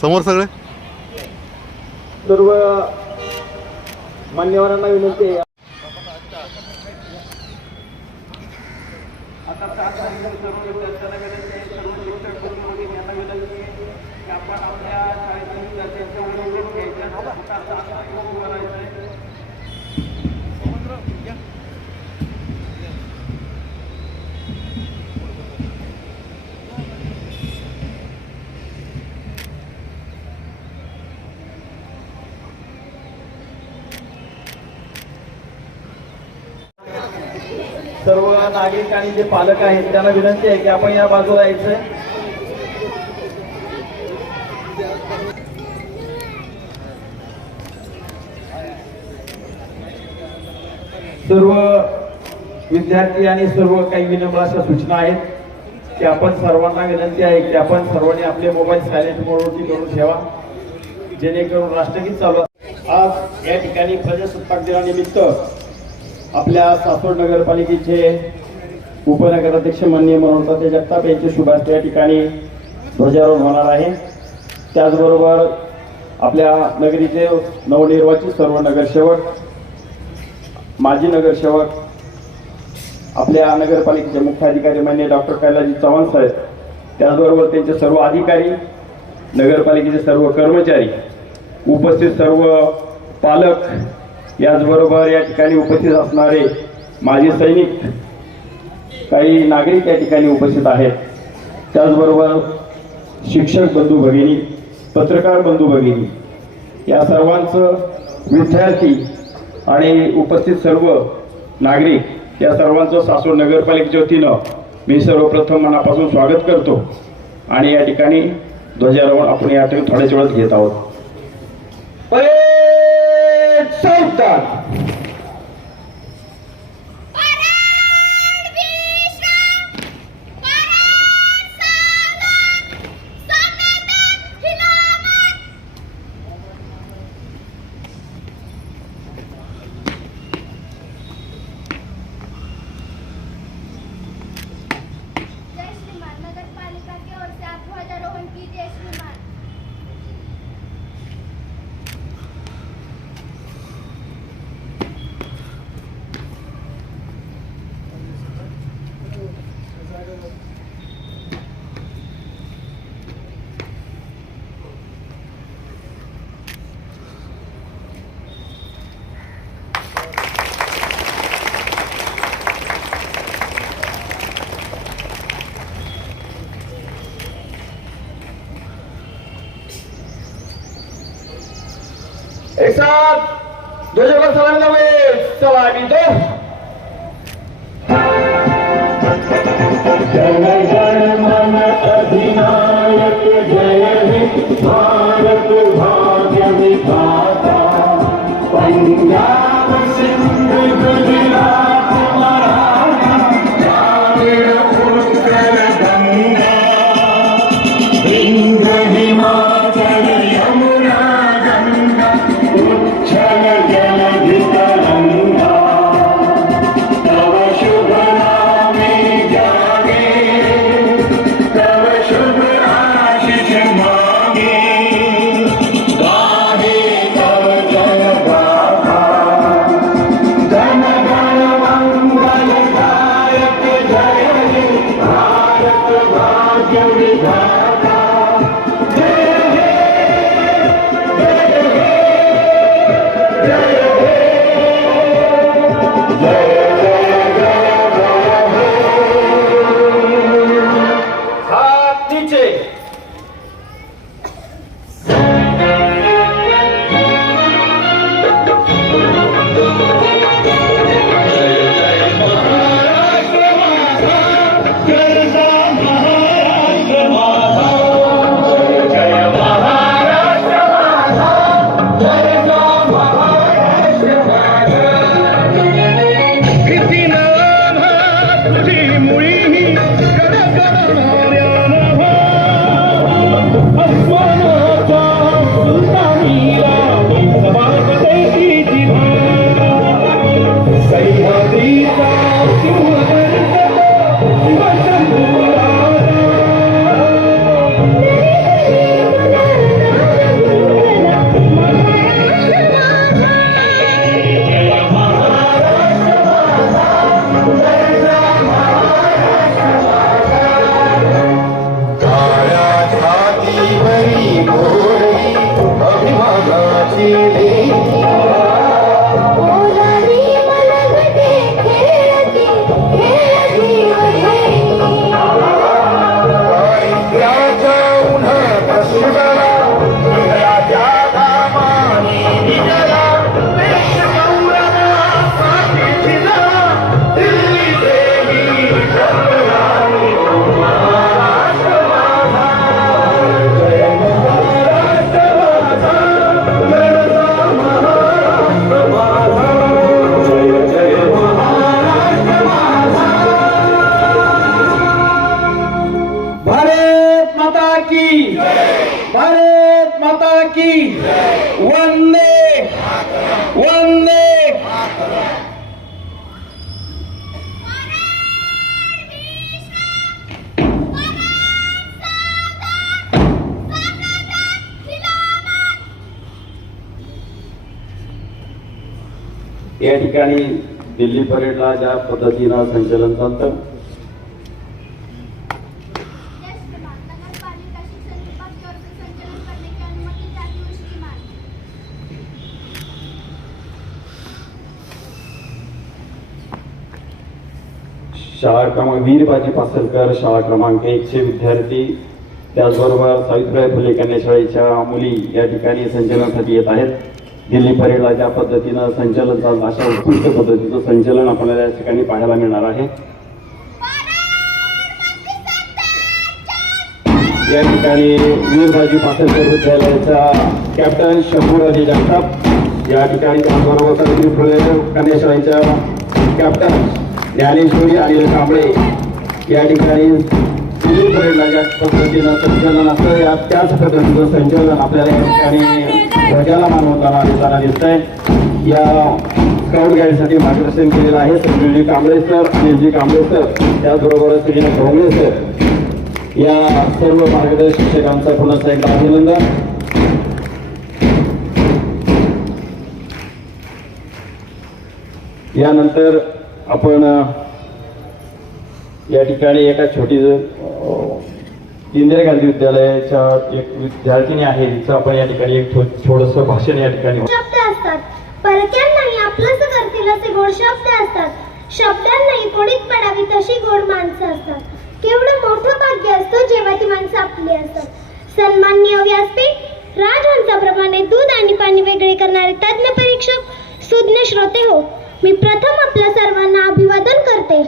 समोर सगळे सर्व मान्यवरांना विनंती आहे सर्व नागरिक आणि जे पालक आहेत त्यांना विनंती आहे की आपण या बाजूला यायचंय. सर्व विद्यार्थी आणि सर्व काही विनम्र अशा सूचना आहेत की आपण सर्वांना विनंती आहे की आपण सर्वांनी आपले मोबाईल सायलेंट मोडवरती करून ठेवा जेणेकरून राष्ट्रगीत चालू. आज या ठिकाणी प्रजासत्ताक दिनानिमित्त आपल्या सासवड नगरपालिकेचे उपनगराध्यक्ष माननीय मनोहरतात्या जगताप यांचे शुभ हस्ते या ठिकाणी ध्वजारोहण होणार आहे. त्याचबरोबर आपल्या नगरीचे नवनिर्वाचित सर्व नगरसेवक, माजी नगरसेवक, आपल्या नगरपालिकेचे मुख्य अधिकारी माननीय डॉक्टर कैलासजी चव्हाण साहेब, त्याचबरोबर त्यांचे सर्व अधिकारी, नगरपालिकेचे सर्व कर्मचारी, उपस्थित सर्व पालक, याचबरोबर या ठिकाणी उपस्थित असणारे माजी सैनिक, काही नागरिक या ठिकाणी उपस्थित आहेत. त्याचबरोबर शिक्षक बंधू भगिनी, पत्रकार बंधू भगिनी, या सर्वांचं, विद्यार्थी आणि उपस्थित सर्व नागरिक या सर्वांचं सासवड नगरपालिकेच्या वतीनं मी सर्वप्रथम मनापासून स्वागत करतो. आणि या ठिकाणी ध्वजारोहण आपण या ठिकाणी थोड्याच वेळात घेत आहोत. एक साथ ध्वजावर सलामी द्यावे. सलामी दो. जय गण मन अधिनायक जय हे भारत भाग्य विधाता. पंजाब सिंध गुजरात मराठा द्राविड उत्कल गंगा विंध्य हिमाचल यमुना गंगा उच्छल जलधि तरंगा. या ठिकाणी दिल्ली परेडला ज्या पद्धतीनं संचलन चालतं शाळा क्रमांक वीरबाजी पासलकर शाळा क्रमांक 1चे विद्यार्थी त्याचबरोबर सावित्रीबाई फुले कन्या शाळेच्या मुली या ठिकाणी संचलनासाठी येत आहेत. दिल्ली परेडला ज्या पद्धतीनं संचलन चालतं अशा उत्कृष्ट पद्धतीचं संचलन आपल्याला या ठिकाणी पाहायला मिळणार आहे. या ठिकाणी वीरबाजी पासलकर विद्यालयाचा कॅप्टन शंभूराजे जगताप या ठिकाणी त्याचबरोबर सावित्री फुले कन्या शाळेच्या कॅप्टन ज्ञानेश्वरी अनिल कांबळे या ठिकाणी दिल्ली परेडला ज्या पद्धतीनं संचलन असतं या त्याच पद्धतीचं संचलन आपल्याला या ठिकाणी ध्वजाला मानवताना दिसताना दिसतंय. या स्काउट गाईडसाठी मार्गदर्शन केलेलं आहे संजयजी कांबळे सर, अनिलजी कांबळे सर, त्याचबरोबर श्रीनाथ ढोंगळे सर या सर्व मार्गदर्शक शिक्षकांचं पुन्हा एकदा अभिनंदन. यानंतर आपण या ठिकाणी एका छोटी इंदिरा गांधी विद्यालयाच्या एक विद्यार्थिनी आहे तिचं आपण या ठिकाणी एक थोडंसं भाषण या ठिकाणी शब्द असतात, परक्यांनाही आपलंच करतील असे गोड शब्द असतात. शब्दांनाही कोडीत पडावी तशी गोड माणसं असतात. केवढं मोठं भाग्य असतं जेव्हा ती माणसं आपली असतात. सन्माननीय व्यासपीठ, राजहंसाप्रमाणे दूध आणि पाणी वेगळे करणारे तज्ञ परीक्षक, सुज्ञ श्रोते हो, मी प्रथम आपल्या सर्वांना अभिवादन करते.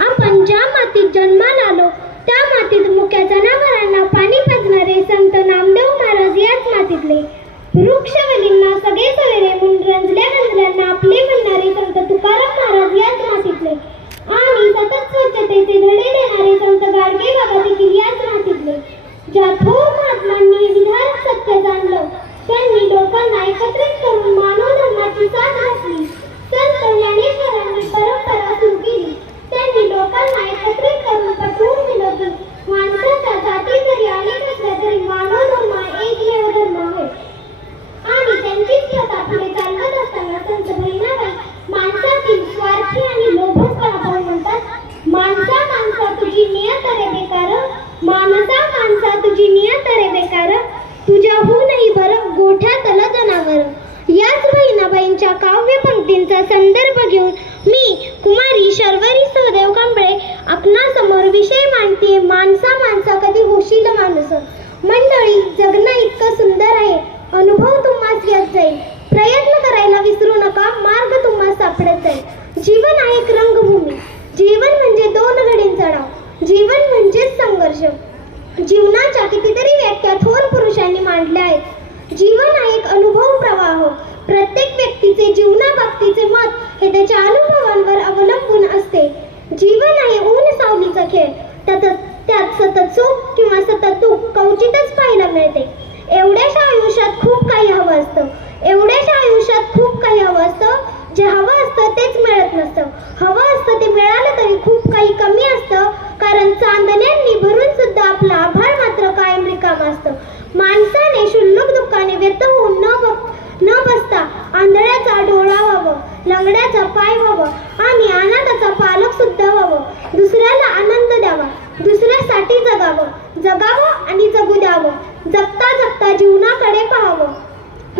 आपण ज्या मातीत जन्माला आलो त्या मातीत मुक्या जनावरांना पाणी पाजणारे संत नामदेव महाराज याच मातीतले. वृक्षवलींना सगळे सवेरे म्हणून रंजल्या रंजल्यांना आपले म्हणणारे संत तुकाराम महाराज याच मातीतले. आणि सतत स्वच्छतेचे धडे देणारे संत गाडगे बाबा देखील याच मातीतले. ज्या थोर महात्मांनी विधारक सत्य जाणलं त्यांनी लोकांना एकत्रित करून मानव धर्माची साथ घातली. संत ज्ञानेश्वरांनी परंपरा सुरू केली. त्यांनी लोकांना एकत्रित करून पटवून दिलं की माणसाच्या जाती जरी अनेक असल्या तरी मानव धर्म एकमेव धर्म आहे. आणि त्यांचीच प्रथा पुढे चालवत असताना संत बहिणाबाई माणसातील स्वार्थी आणि लोभसपणा पाहून म्हणतात, माणसा माणसा तुझी नियत रे बेकार, माणसा माणसा तुझी नियत रे बेकार, तुझ्याहूनही बरं गोठ्यातलं जनावर. याच बहिणाबाईंच्या काव्य पंक्तींचा संदर्भ घेऊन मी कुमारी शर्वरी सहदेव कांबळे आपणासमोर विषय मांडते. माणसा माणसा कधी होशील माणूस. मंडळी, जगणं इतकं सुंदर आहे, अनुभव तुम्हास येत जाईल. प्रयत्न करायला विसरू नका, मार्ग तुम्हाला सापडत जाईल. जीवन आहे एक रंगभूमी. जीवन म्हणजे 2 घडींचा डाव. जीवन म्हणजेच संघर्ष. जीवनाच्या कितीतरी व्याख्या थोर पुरुषांनी मांडल्या आहेत. जीवन हा एक अनुभव प्रवाह. प्रत्येक व्यक्तीचे जीवनाबाबतीचे मत हे त्याच्या अनुभवांवर अवलंबून असते. जीवन आहे ऊन सावलीचा खेळ. त्यात सतत सुख किंवा सतत दुःख क्वचितच पाहायला मिळते. एवढ्याशा आयुष्यात खूप काही हवं असतं. एवढ्याशा आयुष्यात खूप काही हवं असतं. जे हवं असतं तेच मिळत नसतं. हवं असतं ते मिळालं तरी खूप काही कमी असतं. कारण चांदण्यांनी भरून सुद्धा आपला आभाळ मात्र कायम रिकामा असतं. माणसाने क्षुल्लक दुःखाने व्यक्त होऊन न बसता आंधळ्याचा डोळा व्हावं, लंगड्याचा पाय व्हावं आणि अनाथाचा पालक सुद्धा व्हावं. दुसऱ्याला आनंद द्यावा, दुसऱ्यासाठी जगावं आणि जगू द्यावं. जगता जगता जीवनाकडे पाहावं,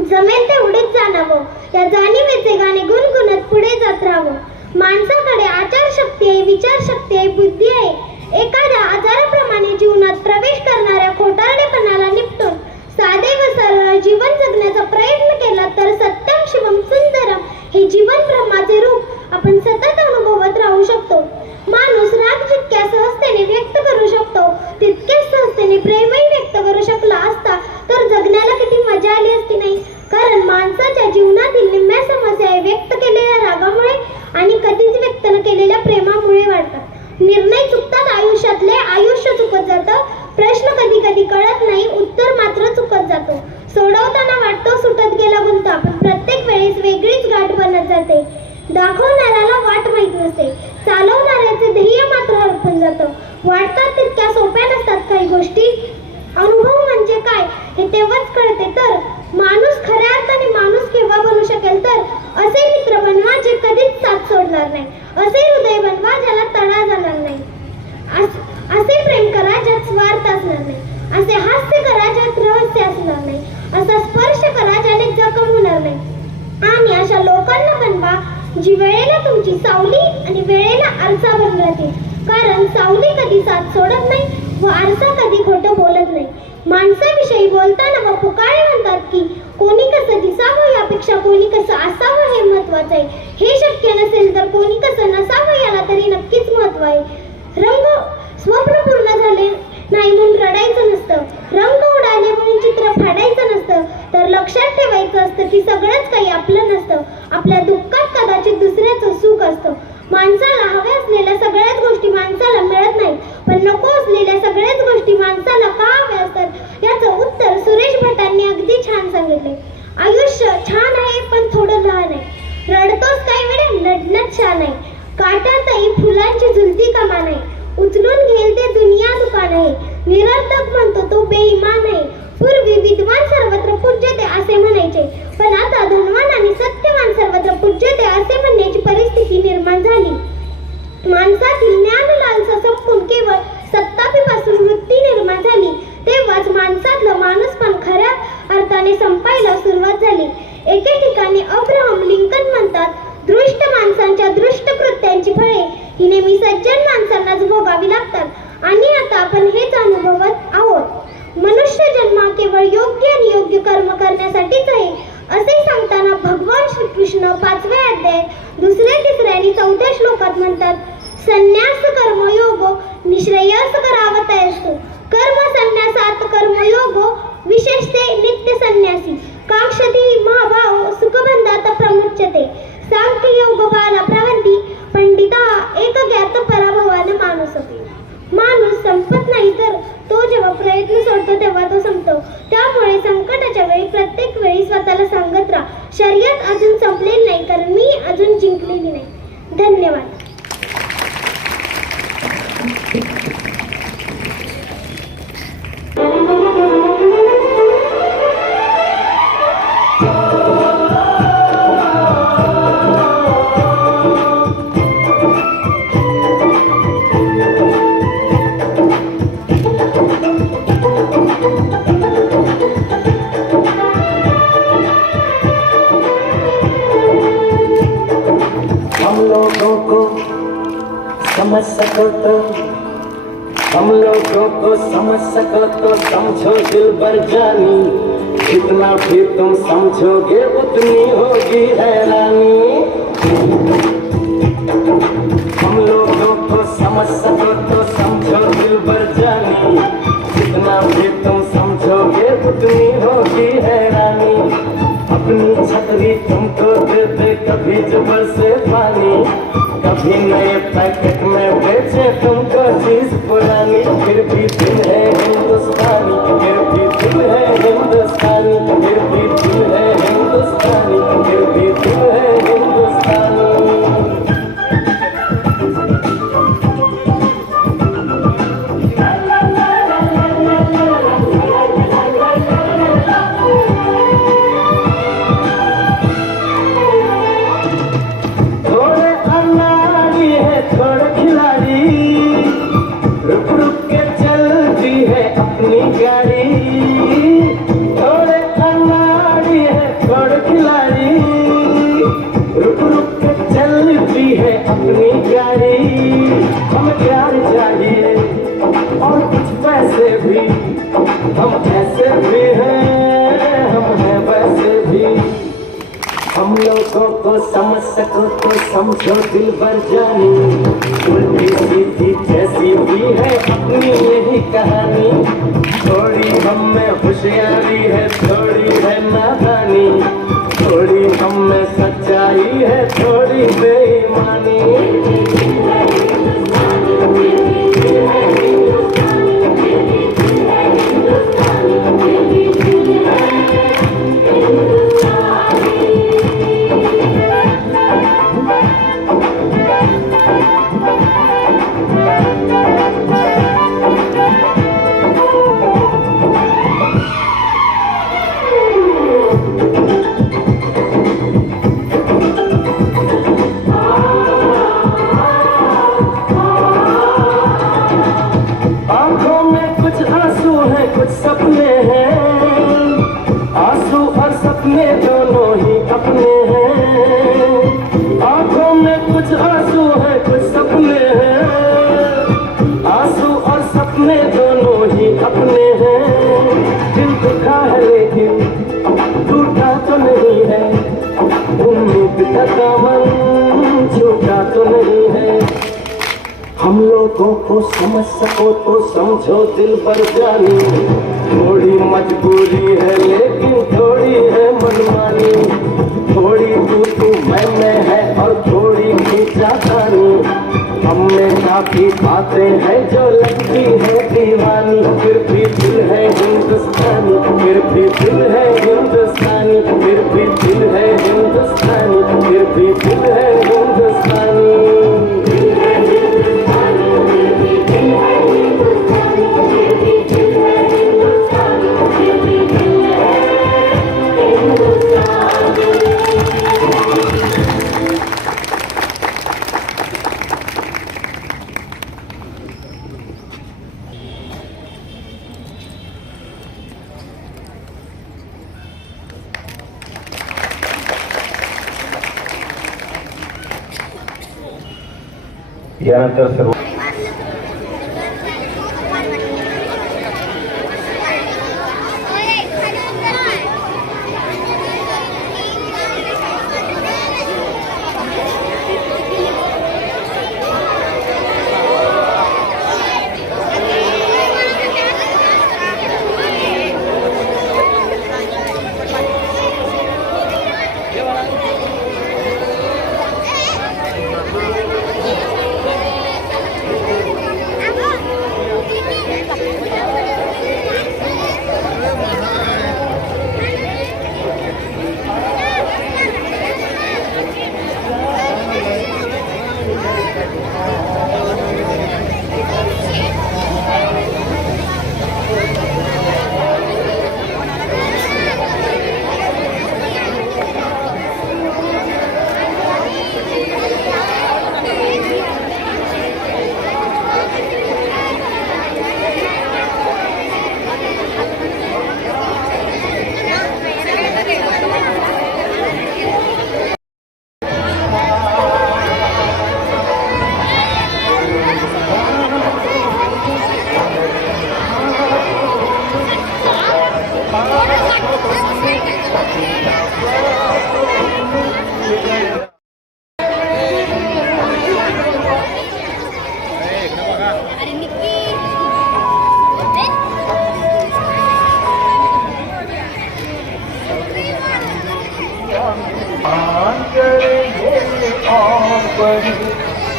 जमेल तेवढेच जाणावं. या जाणीवेचे गाणे गुणगुणत पुढे जात राहावं. माणसाकडे आचारशक्ती आहे, विचारशक्ती आहे, बुद्धी आहे. एखाद्या आजाराप्रमाणे जीवनात प्रवेश करणाऱ्या खोटारडेपणाला निपटून साधे व सरळ जीवन जगण्याचा प्रयत्न केला तर सत्यम शिवम सुंदरम हे जीवन ब्रह्माचे रूप आपण सतत अनुभवत राहू शकतो. माणूस राग जितक्या सहजतेने व्यक्त करू शकतो तितकेच सहजतेने प्रेमही व्यक्त करू शकला असता तर जगण्याला किती मजा आली असती नाही. कारण माणसाच्या जीवनातील निम्म्या समस्या व्यक्त केलेल्या रागामुळे आणि कधीच व्यक्त न केलेल्या प्रेमामुळे वाढतात. निर्णय चुकतात आयुष्यातले, आयुष्य चुकत जातं. प्रश्न कधी कधी कळत नाही, उत्तर मात्र चुकत जातो. सोडवताना वाटतो सुटत गेला गुंता, पण प्रत्येक वेळेस वेगळीच गाठ बनत जाते. दाखवणाऱ्याला वाट माहीत नसते, चालवणाऱ्याचे ध्येय मात्र हरपून जातं. वाटतात तितक्या सोप्या नसतात काही गोष्टी. अनुभव म्हणजे काय हे तेव्हाच कळते तर माणूस खऱ्या अर्थाने माणूस केव्हा बनू शकेल तर असे मित्र बनवा जे जाणार नाही. असे हृदय बनवा ज्याला तडा जाणार नाही. असे प्रेम करा ज्यात स्वार्थ असणार नाही. असे हास्य करा ज्यात रहस्य असणार नाही. असा स्पर्श करा ज्याने जखम होणार नाही. आणि अशा लोकांना बनवा जी वेळेला तुमची सावली आणि वेळेला आरसा बनून राहतील. कारण सावली कधी साथ सोडत नाही व आरसा कधी खोटं बोलत नाही. माणसाविषयी बोलताना व पुकाळे म्हणतात की कोणी कसं दिसावं यापेक्षा कोणी कसं असावं हे महत्वाचं आहे. हे शक्य नसेल तर कोणी कसं नसावं याला तरी नक्कीच महत्व आहे. रंग स्वप्न पूर्ण झाले नाही म्हणून रडायचं नसतं. रंग उडाले म्हणून चित्र फाडायचं नसतं. तर लक्षात ठेवायचं असतं की सगळंच काही आपलं नसतं. आपल्या दुःखात कदाचित दुसऱ्याचं सुख असतं. माणसाला हव्या असलेल्या सगळ्याच गोष्टी माणसाला मिळत नाहीत, पण नको असलेल्या सगळ्याच गोष्टी माणसाला का हव्या असतात याचं उत्तर सुरेश भटांनी अगदी छान सांगितले. आयुष्य छान आहे पण थोडं लहान आहे. रडतोस काही वेळे लढणंच छान आहे. काट्यातही फुलांची झुलती कमान आहे. उचलून घेईल ते दुनिया दुकान आहे. निरर्थक म्हणतो तो बेईमान आहे. पूर्वी विद्वान सर्वत्र पूज्यते असे म्हणायचे, पण आता धनवान आणि सत्यवान सर्वत्र पूज्यते असे म्हणण्याची परिस्थिती निर्माण झाली. माणसातील ज्ञान लालसा संपून केवळ सत्तापीपासून वृत्ती निर्माण झाली. तेव्हाच माणसातलं माणूसपण खऱ्या अर्थाने संपायला सुरुवात झाली. एके ठिकाणी अब्राहम लिंकन म्हणतात, दृष्ट माणसांच्या दृष्ट कृत्यांची फळे ही नेहमी सज्जन माणसांनाच भोगावी लागतात. आणि आता आपण हेच अनुभवत आहोत. मनुष्य जन्म केवळ योग्य आणि योग्य कर्म करण्यासाठीच आहे असे सांगताना भगवान श्रीकृष्ण 5व्या अध्यायात 2ऱ्या 3ऱ्या आणि 4थ्या श्लोकात म्हणतात, संन्यास कर्मयोग निश्रेयस करावतयस्तु कर्म संन्यासात कर्मयोग विशेषते नित्य संन्यासी काक्षती महाभाव सुखबंधात प्रमुच्यते सांख्ययोग बाला प्रवृत्ती पंडिता एक ज्ञात पराभवान माणूस. माणूस संपत नाही तर तो जेव्हा प्रयत्न सोडतो तेव्हा तो संपतो. त्यामुळे संकटाच्या वेळी प्रत्येक वेळी स्वतःला सांगत राहा, शर्यत अजून संपलेली नाही कारण मी अजून जिंकलेली नाही. धन्यवाद. समझ सको तो हम लोगों को समझ सको तो समझो दिल भर जानी. जितना भी तुम समझोगे उतनी होगी हैरानी. हम लोगों को समझ सको तो समझो दिल भर जानी. जितना भी तुम समझोगे उतनी होगी हैरानी. अपनी छतरी तुमको दे दे कभी जुबर से पानी. कभी नए पैकेट में बेचे तुमको चीज पुरानी. फिर भी दिल है हिंदुस्तानी. फिर भी दिल है हिंदुस्तानी. फिर भी दिल है हिंदुस्तानी. फिर भी दिल है हिंदुस्तानी. हम ऐसे भी हैं, हम हैं वैसे भी. हम लोगों को समझ सको तो समझो दिल भर जानी. उल्टी सीधी जैसी भी है अपनी यही कहानी. थोड़ी हम में होशियारी है, थोड़ी है नादानी. थोड़ी हम में सच्चाई है, थोड़ी बेईमानी. आंखों में कुछ आंसू है कुछ सपने हैं, आंसू और सपने दोनों ही अपने हैं। दिल दुखा है लेकिन टूटा तो नहीं है, उम्मीद का दामन झूठा तो नहीं है। हम लोगों को समझ सको तो समझो दिल पर जानी, थोड़ी मजबूरी है लेकिन थोड़ी है मनमानी, थोड़ी तू मैं है और थोड़ी खींचातानी। हम में काफी बातें हैं जो लगती है दीवानी, फिर भी दिल है हिंदुस्तानी, फिर भी दिल है हिंदुस्तानी, फिर भी दिल है हिंदुस्तानी, फिर भी दिल है हिंदुस्तानी। यानंतर सर्व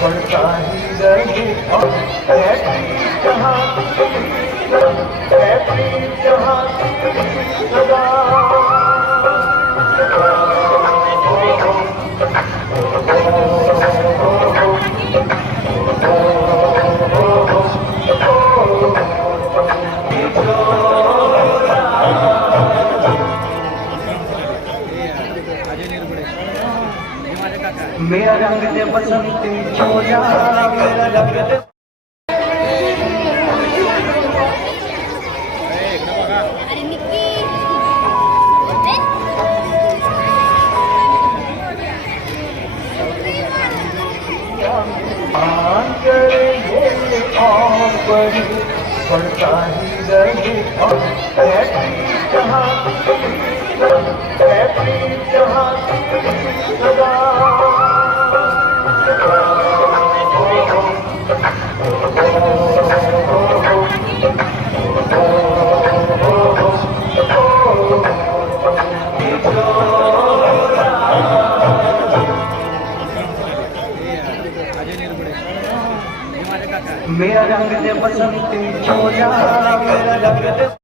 पड़ता ही रहे और मेरा रंग दे बसंती छोड़ा, मेरा रंग दे पड़ता ही रहे और मेरा रंग दे बसंती छोड़ा, मेरा रंग दे